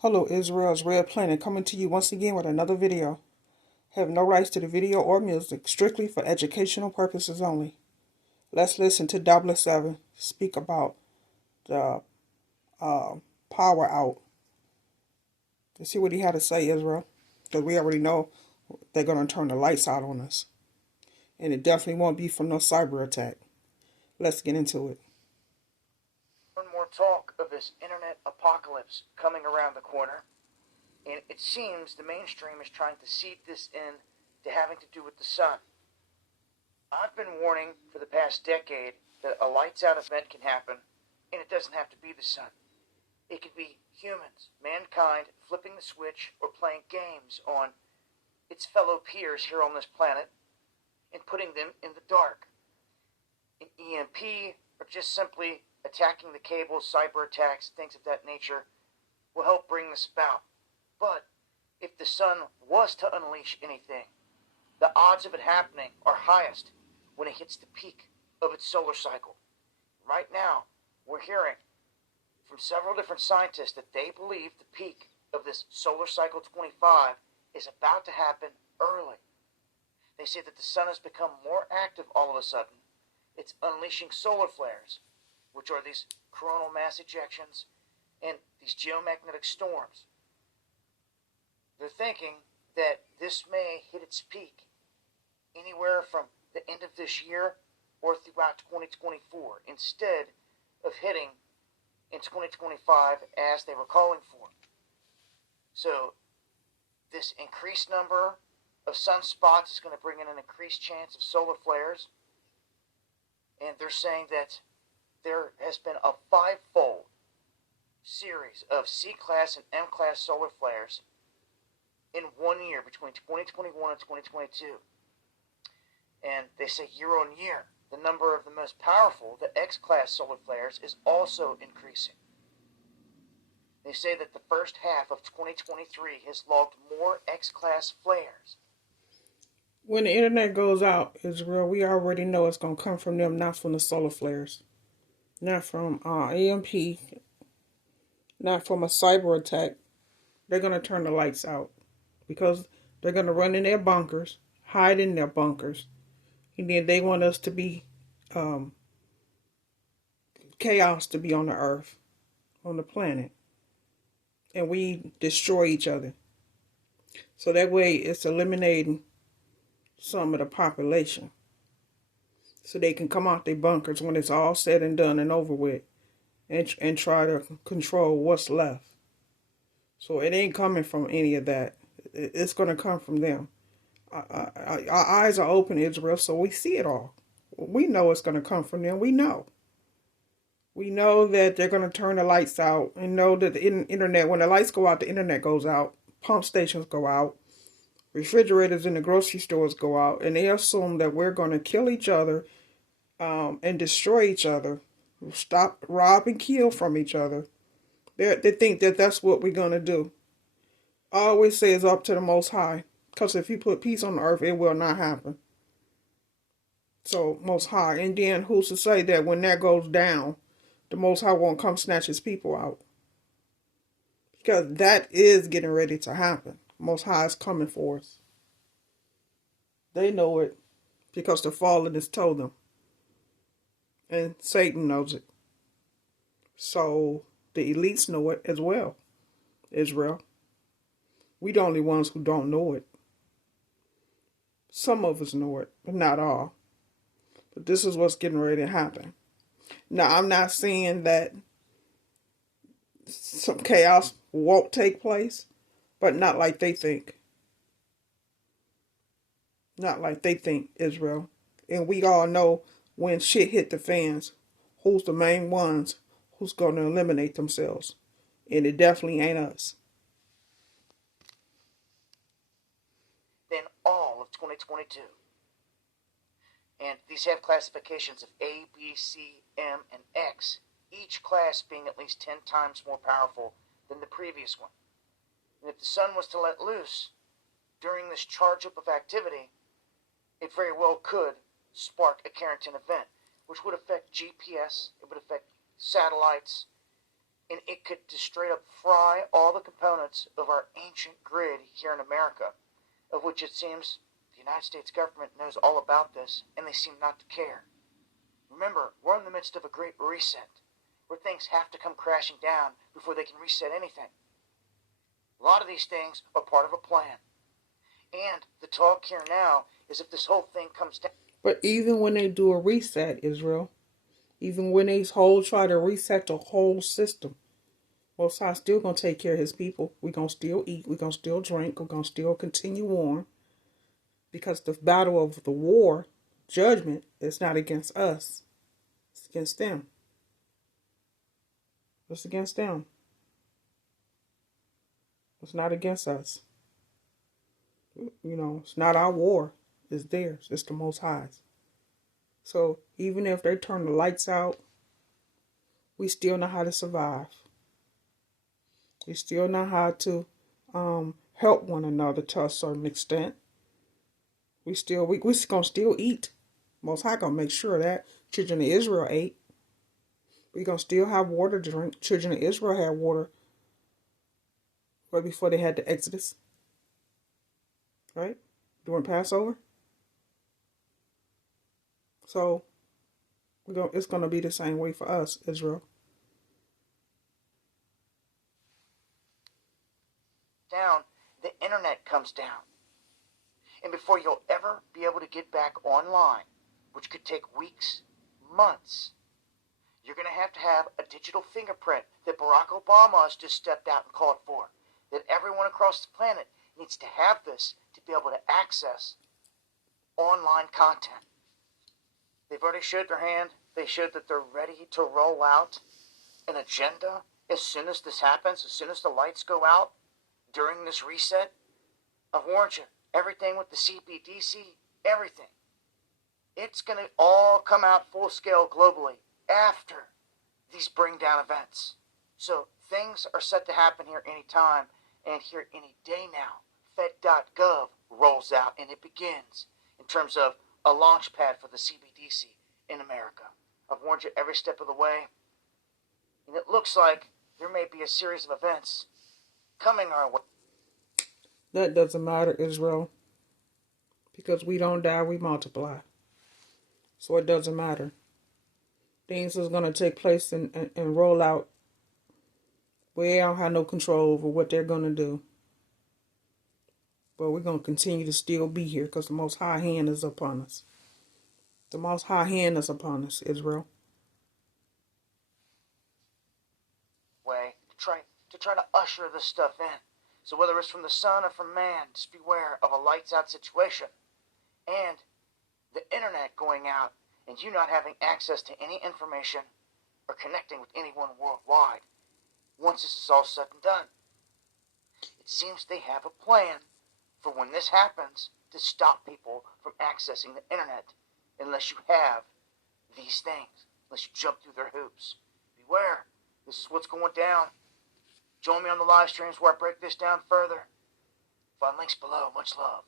Hello Israel's Red Planet coming to you once again with another video. Have no rights to the video or music, strictly for educational purposes only. Let's listen to Double Seven speak about the power out. To see what he had to say, Israel. Because we already know they're going to turn the lights out on us. And it definitely won't be from no cyber attack. Let's get into it. More and more talk of this internet apocalypse coming around the corner. And it seems the mainstream is trying to seed this in to having to do with the sun. I've been warning for the past decade that a lights out event can happen, and it doesn't have to be the sun. It could be humans, mankind, flipping the switch or playing games on its fellow peers here on this planet and putting them in the dark. An EMP or just simply attacking the cables, cyber attacks, things of that nature will help bring this about. But if the sun was to unleash anything, the odds of it happening are highest when it hits the peak of its solar cycle. Right now, we're hearing from several different scientists that they believe the peak of this solar cycle 25 is about to happen early. They say that the sun has become more active all of a sudden. It's unleashing solar flares, which are these coronal mass ejections and these geomagnetic storms. They're thinking that this may hit its peak anywhere from the end of this year or throughout 2024 instead of hitting in 2025 as they were calling for. So this increased number of sunspots is going to bring in an increased chance of solar flares. And they're saying that there has been a five-fold series of C-class and M-class solar flares in 1 year between 2021 and 2022. And they say year on year, the number of the most powerful, the X-class solar flares, is also increasing. They say that the first half of 2023 has logged more X-class flares. When the internet goes out, Israel, we already know it's going to come from them, not from the solar flares. Not from EMP, not from a cyber attack. They're going to turn the lights out because they're going to run in their bunkers, hide in their bunkers, and then they want us to be chaos to be on the earth, on the planet, and we destroy each other. So that way it's eliminating some of the population so they can come out their bunkers when it's all said and done and over with and try to control what's left. So it ain't coming from any of that. It's going to come from them. Our eyes are open, Israel, so we see it all. We know it's going to come from them. We know. We know that they're going to turn the lights out and know that the internet, when the lights go out, the internet goes out. Pump stations go out. Refrigerators in the grocery stores go out. And they assume that we're going to kill each other and destroy each other. Stop, rob, and kill from each other. They think that that's what we're going to do. I always say it's up to the Most High. Because if you put peace on the earth, it will not happen. So, Most High. And then who's to say that when that goes down, the Most High won't come snatch his people out? Because that is getting ready to happen. Most High is coming for us. They know it because the fallen has told them. And Satan knows it. So the elites know it as well, Israel. We the only ones who don't know it. Some of us know it, but not all. But this is what's getting ready to happen. Now, I'm not saying that some chaos won't take place, but not like they think. Not like they think, Israel. And we all know when shit hit the fans, who's the main ones who's going to eliminate themselves. And it definitely ain't us. Than all of 2022. And these have classifications of A, B, C, M, and X, each class being at least 10 times more powerful than the previous one. And if the sun was to let loose during this charge up of activity, it very well could spark a Carrington event, which would affect GPS, it would affect satellites, and it could just straight up fry all the components parts of our ancient grid here in America, of which it seems the United States government knows all about this, and they seem not to care. Remember, we're in the midst of a great reset, where things have to come crashing down before they can reset anything. A lot of these things are part of a plan. And the talk here now is if this whole thing comes down. But even when they do a reset, Israel, even when they try to reset the whole system, Most High still going to take care of his people. We're going to still eat. We're going to still drink. We're going to still continue on. Because the battle of the war, judgment, is not against us. It's against them. It's against them. It's not against us. It's not our war. It's theirs. It's the Most High's. So even if they turn the lights out, we still know how to survive. We still know how to help one another to a certain extent. We gonna still eat. Most High gonna make sure that children of Israel ate. We gonna still have water to drink. Children of Israel had water right before they had the Exodus. Right? During Passover. So it's gonna be the same way for us, Israel. Down, the internet comes down. And before you'll ever be able to get back online, which could take weeks, months, you're going to have a digital fingerprint that Barack Obama has just stepped out and called for. That everyone across the planet needs to have this to be able to access online content. They've already showed their hand. They showed that they're ready to roll out an agenda as soon as this happens, as soon as the lights go out during this reset. I've warned you. Everything with the CBDC, everything. It's going to all come out full scale globally after these bring down events. So things are set to happen here anytime and here any day now. Fed.gov rolls out and it begins in terms of a launch pad for the CBDC in America. I've warned you every step of the way. And it looks like there may be a series of events coming our way. That doesn't matter, Israel. Because we don't die, we multiply. So it doesn't matter. Things is going to take place and roll out. We don't have no control over what they're going to do. But we're going to continue to still be here because the Most High hand is upon us. The Most High hand is upon us, Israel. Way to try to usher this stuff in. So whether it's from the sun or from man, just beware of a lights out situation. And the internet going out and you not having access to any information or connecting with anyone worldwide once this is all said and done. It seems they have a plan for when this happens to stop people from accessing the internet unless you have these things, unless you jump through their hoops. Beware, this is what's going down. Join me on the live streams where I break this down further. Find links below. Much love.